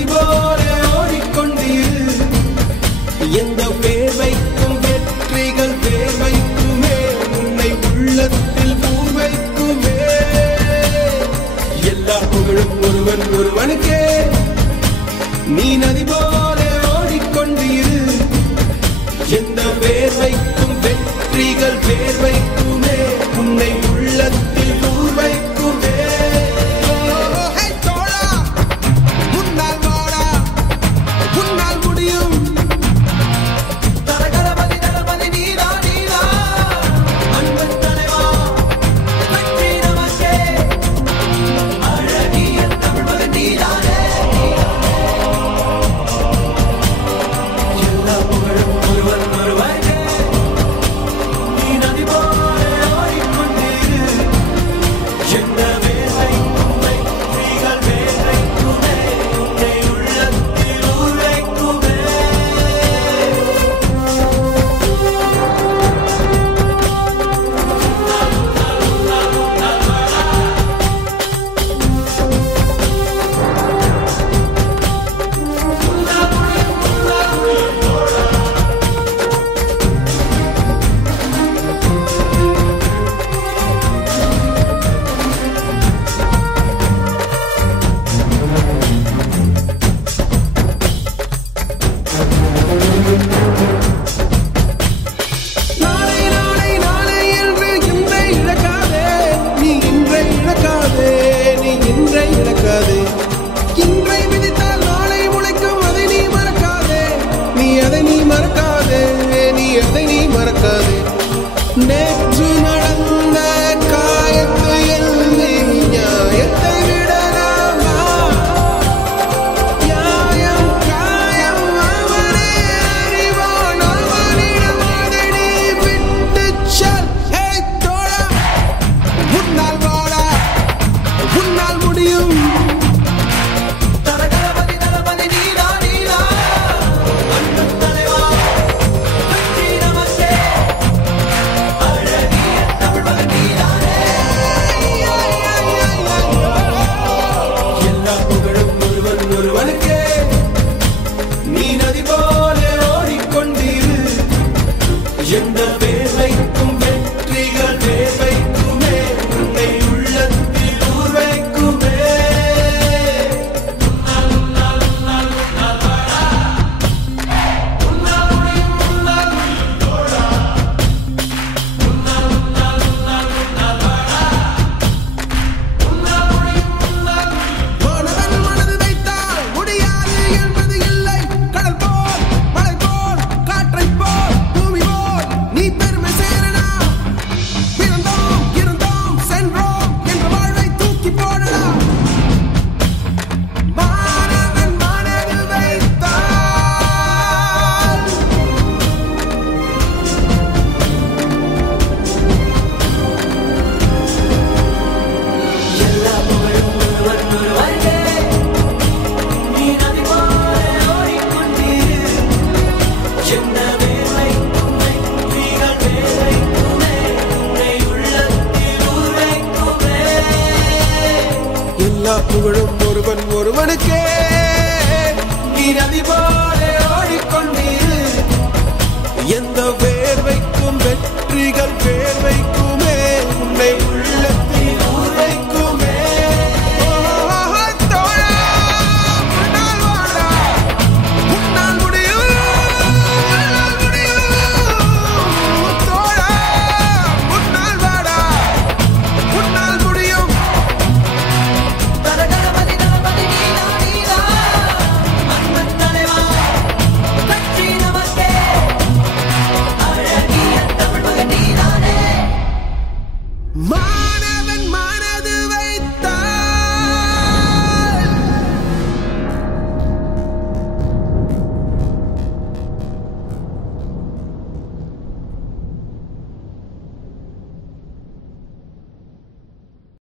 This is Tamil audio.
நதி போல ஓடிக்கொண்டீர். எந்த வேர்வைக்கும் வெற்றிகள் வேர்வைக்குமே, உன்னை உள்ளத்தில் ஊர் வைக்குமே. எல்லா புகழும் ஒருவன் ஒருவனுக்கே. நீ நதி போல ஓடிக்கொண்டீர். எந்த வேர்வைக்கும் வெற்றிகள் வேர்வைக்குமே, உன்னை உள்ளத்தில் ஊர் வைக்குமே. நேற்று நடந்த காயத்தை எண்ணி நியாயத்தை விடலாமா? நியாயம் காயம் அவனே அறிவான், அவனிடம் அதை நீ விட்டுச் செல். ஹே தோழா, உன்னால் வாழா, உன்னால் முடியும். நீ நதி போல ஓடிக்கொண்டீர். எந்த வேர்வைக்கும் வெற்றிகள் வேர்வைக்குமே, உன்னை உள்ளத்தில் ஊர் வைக்குமே. எல்லா புகழும் ஒருவன் ஒருவனுக்கே. நீ நதி போல